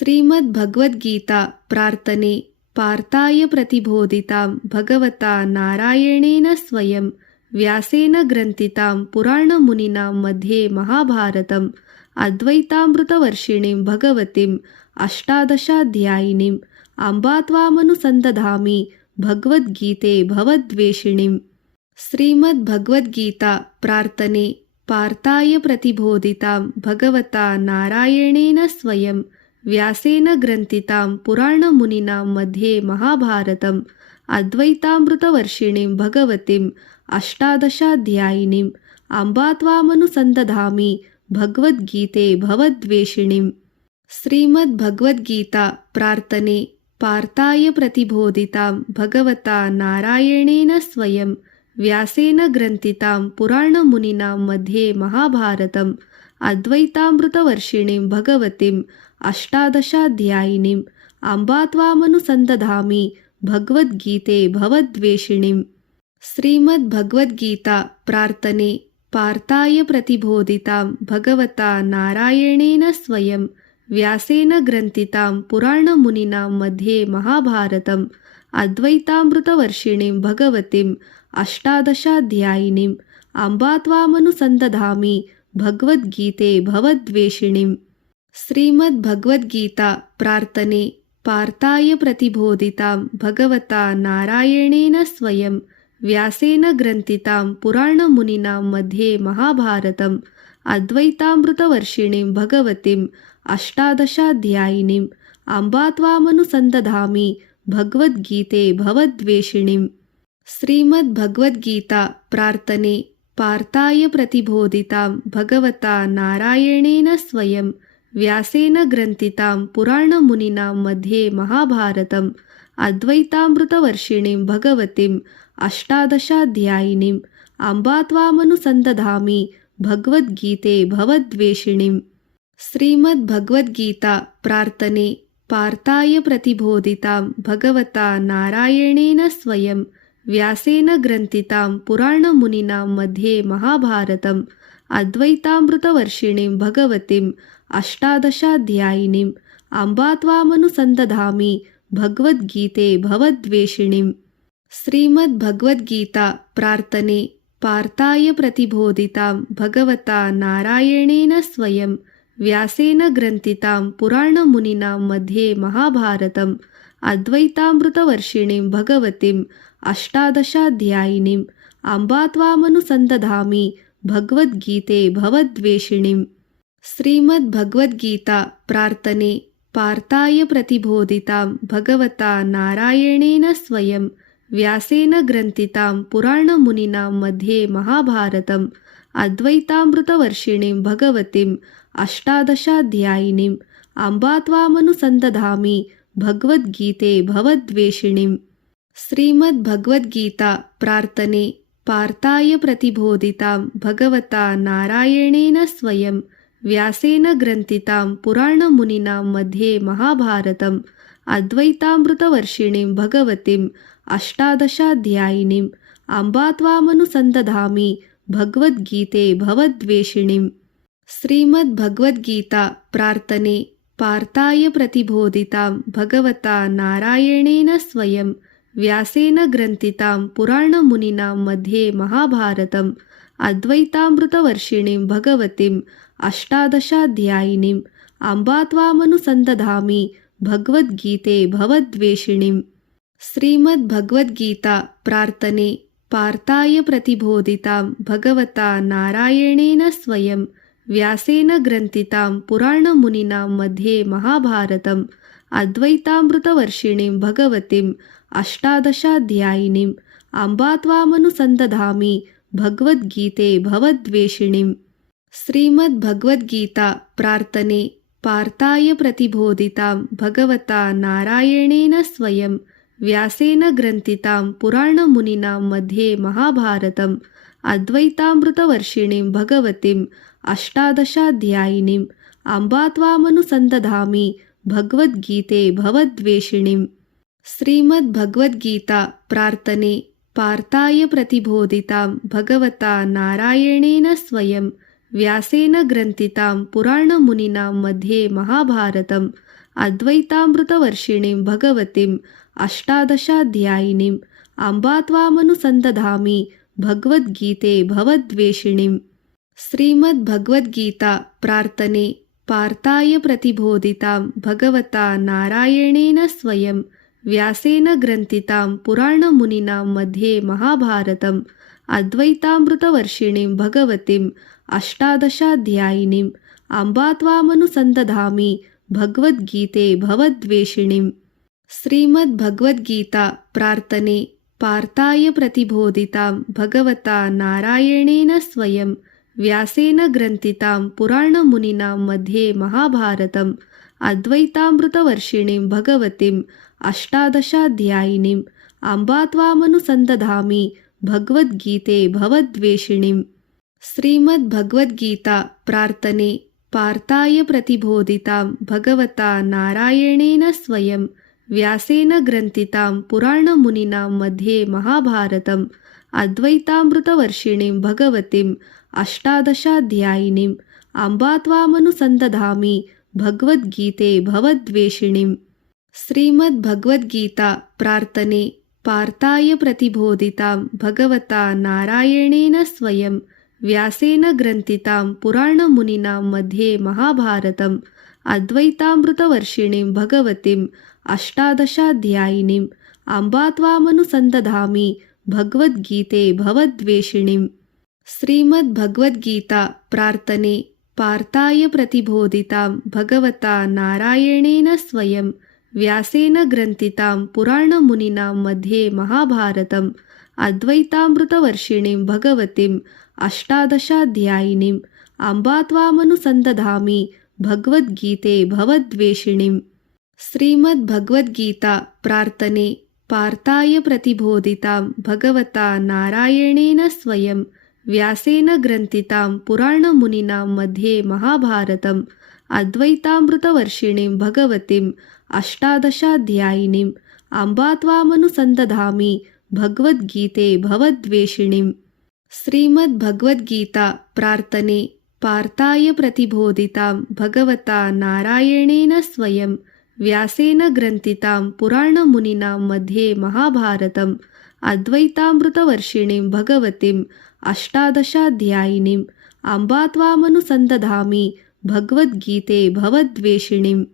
श्रीमद्भगवद्गीता प्रार्थने पार्थाय प्रतिबोधितां भगवता नारायणेन स्वयं व्यासेन ग्रन्थितां पुराणमुनिनां मध्ये महाभारतम् अद्वैतामृतवर्षिणीं भगवतीम् अष्टादशाध्यायिनीम् अम्बा त्वामनुसन्दधामि भगवद्गीते भवद्वेषिणीम् श्रीमद्भगवद्गीता प्रार्थने पार्थाय प्रतिबोधितां भगवता नारायणेन स्वयं व्यासेन ग्रन्थितां पुराणमुनिनां मध्ये महाभारतम् अद्वैतामृतवर्षिणीं भगवतीम् अष्टादशाध्यायिनीम् अम्बा त्वामनुसन्दधामि भगवद्गीते भवद्वेषिणीम् श्रीमद्भगवद्गीता प्रार्थने पार्थाय प्रतिबोधितां भगवता नारायणेन स्वयं व्यासेन ग्रन्थितां पुराणमुनिनां मध्ये महाभारतम् अद्वैतामृतवर्षिणीं भगवतीम् अष्टादशाध्यायिनीम् अम्बा त्वामनुसन्दधामि भगवद्गीते भवद्वेषिणीम् श्रीमद्भगवद्गीता प्रार्थने पार्थाय प्रतिबोधितां भगवता नारायणेन स्वयं व्यासेन ग्रन्थितां पुराणमुनिनां मध्ये महाभारतम् अद्वैतामृतवर्षिणीं भगवतीम् अष्टादशाध्यायिनीम् अम्बा त्वामनुसन्दधामि भगवद्गीते भवद्वेषिणीम् श्रीमद्भगवद्गीता प्रार्थने पार्थाय प्रतिबोधितां भगवता नारायणेन स्वयं व्यासेन ग्रन्थितां पुराणमुनिनां मध्ये महाभारतम् अद्वैतामृतवर्षिणीं भगवतीम् अष्टादशाध्यायिनीम् अम्बा त्वामनुसन्दधामि भगवद्गीते भवद्वेषिणीम् श्रीमद्भगवद्गीता प्रार्थने पार्थाय प्रतिबोधितां भगवता नारायणेन स्वयं व्यासेन ग्रन्थितां पुराणमुनिनां मध्ये महाभारतम् अद्वैतामृतवर्षिणीं भगवतीम् अष्टादशाध्यायिनीम् अम्बा त्वामनुसन्दधामि भगवद्गीते भवद्वेषिणीम् श्रीमद्भगवद्गीता प्रार्थने पार्थाय प्रतिबोधितां भगवता नारायणेन स्वयं व्यासेन ग्रन्थितां पुराणमुनिनां मध्ये महाभारतम् अद्वैतामृतवर्षिणीं भगवतीम् अष्टादशाध्यायिनीम् अम्बा त्वामनुसन्दधामि भगवद्गीते भवद्वेषिणीम् श्रीमद्भगवद्गीता प्रार्थने पार्थाय प्रतिबोधितां भगवता नारायणेन स्वयं व्यासेन ग्रन्थितां पुराणमुनिनां मध्ये महाभारतम् अद्वैतामृतवर्षिणीं भगवतीम् अष्टादशाध्यायिनीम्। अम्बा त्वामनुसन्दधामि भगवद्गीते भवद्वेषिणीम्। श्रीमद्भगवद्गीता प्रार्थने पार्थाय प्रतिबोधितां भगवता नारायणेन स्वयं व्यासेन ग्रन्थितां पुराणमुनिनां मध्ये महाभारतम् अद्वैतामृतवर्षिणीं भगवतीम् अष्टादशाध्यायिनीम्। अम्बा त्वामनुसन्दधामि भगवद्गीते भवद्वेषिणीम् श्रीमद्भगवद्गीता प्रार्थने पार्थाय प्रतिबोधितां भगवता नारायणेन स्वयं व्यासेन ग्रन्थितां पुराणमुनिनां मध्ये महाभारतम् अद्वैतामृतवर्षिणीं भगवतीम् अष्टादशाध्यायिनीम् अम्बा त्वामनुसन्दधामि भगवद्गीते भवद्वेषिणीम् श्रीमद्भगवद्गीता प्रार्थने पार्थाय प्रतिबोधितां भगवता नारायणेन स्वयं व्यासेन ग्रन्थितां पुराणमुनिनां मध्ये महाभारतम् अद्वैतामृतवर्षिणीं भगवतीम् अष्टादशाध्यायिनीम् अम्बा त्वामनुसन्दधामि भगवद्गीते भवद्वेषिणीम् श्रीमद्भगवद्गीता प्रार्थने पार्थाय प्रतिबोधितां भगवता नारायणेन स्वयं व्यासेन ग्रन्थितां पुराणमुनिनां मध्ये महाभारतम् अद्वैतामृतवर्षिणीं भगवतीम् अष्टादशाध्यायिनीम् अम्बा त्वामनुसन्दधामि भगवद्गीते भवद्वेषिणीम् श्रीमद्भगवद्गीता प्रार्थने पार्थाय प्रतिबोधितां भगवता नारायणेन स्वयं व्यासेन ग्रन्थितां पुराणमुनिनां मध्ये महाभारतम् अद्वैतामृतवर्षिणीं भगवतीम् अष्टादशाध्यायिनीम् अम्बा त्वामनुसन्दधामि भगवद्गीते भवद्वेषिणीम् श्रीमद्भगवद्गीता प्रार्थने पार्थाय प्रतिबोधितां भगवता नारायणेन स्वयं व्यासेन ग्रन्थितां पुराणमुनिनां मध्ये महाभारतम् अद्वैतामृतवर्षिणीं भगवतीम् अष्टादशाध्यायिनीम् अम्बा त्वामनुसन्दधामि भगवद्गीते भवद्वेषिणीम् श्रीमद्भगवद्गीता प्रार्थने पार्थाय प्रतिबोधितां भगवता नारायणेन स्वयं व्यासेन ग्रन्थितां पुराणमुनिना मध्ये महाभारतम् अद्वैतामृतवर्षिणीं भगवतीम् अष्टादशाध्यायिनीम् अम्बा त्वामनुसन्दधामि भगवद्गीते भवद्वेषिणीम् श्रीमद्भगवद्गीता प्रार्थने पार्थाय प्रतिबोधितां भगवता नारायणेन स्वयं व्यासेन ग्रन्थितां पुराणमुनिना मध्ये महाभारतम् अद्वैतामृतवर्षिणीं भगवतीम् अष्टादशाध्यायिनीम् अम्बा त्वामनुसन्दधामि भगवद्गीते भवद्वेषिणीम् श्रीमद्भगवद्गीता प्रार्थने पार्थाय प्रतिबोधितां भगवता नारायणेन स्वयं व्यासेन ग्रन्थितां पुराणमुनिना मध्ये महाभारतम् अद्वैतामृतवर्षिणीं भगवतीम् अष्टादशाध्यायिनीम् अम्बा त्वामनुसन्दधामि भगवद्गीते भवद्वेषिणीम् श्रीमद्भगवद्गीता प्रार्थने पार्थाय प्रतिबोधितां भगवता नारायणेन स्वयं व्यासेन ग्रन्थितां पुराणमुनिना मध्ये महाभारतम् अद्वैतामृतवर्षिणीं भगवतीम् अष्टादशाध्यायिनीम् अम्बा त्वामनुसन्दधामि भगवद्गीते भवद्वेषिणीम् श्रीमद्भगवद्गीता प्रार्थने पार्थाय प्रतिबोधितां भगवता नारायणेन स्वयं व्यासेन ग्रन्थितां पुराणमुनिना मध्ये महाभारतम् अद्वैतामृतवर्षिणीं भगवतीम् अष्टादशाध्यायिनीम् अम्बा त्वामनुसन्दधामि भगवद्गीते भवद्वेषिणीम् श्रीमद्भगवद्गीता प्रार्थने पार्थाय प्रतिबोधितां भगवता नारायणेन स्वयं व्यासेन ग्रन्थितां पुराणमुनिना मध्ये महाभारतम् अद्वैतामृतवर्षिणीं भगवतीम् अष्टादशाध्यायिनीम् अम्बा त्वामनुसन्दधामि भगवद्गीते भवद्वेषिणीम् श्रीमद्भगवद्गीता प्रार्थने पार्थाय प्रतिबोधितां भगवता नारायणेन स्वयं व्यासेन ग्रन्थितां पुराणमुनिना मध्ये महाभारतम् अद्वैतामृतवर्षिणीं भगवतीम् अष्टादशाध्यायिनीम् अम्बा त्वामनुसन्दधामि भगवद्गीते भवद्वेषिणीम्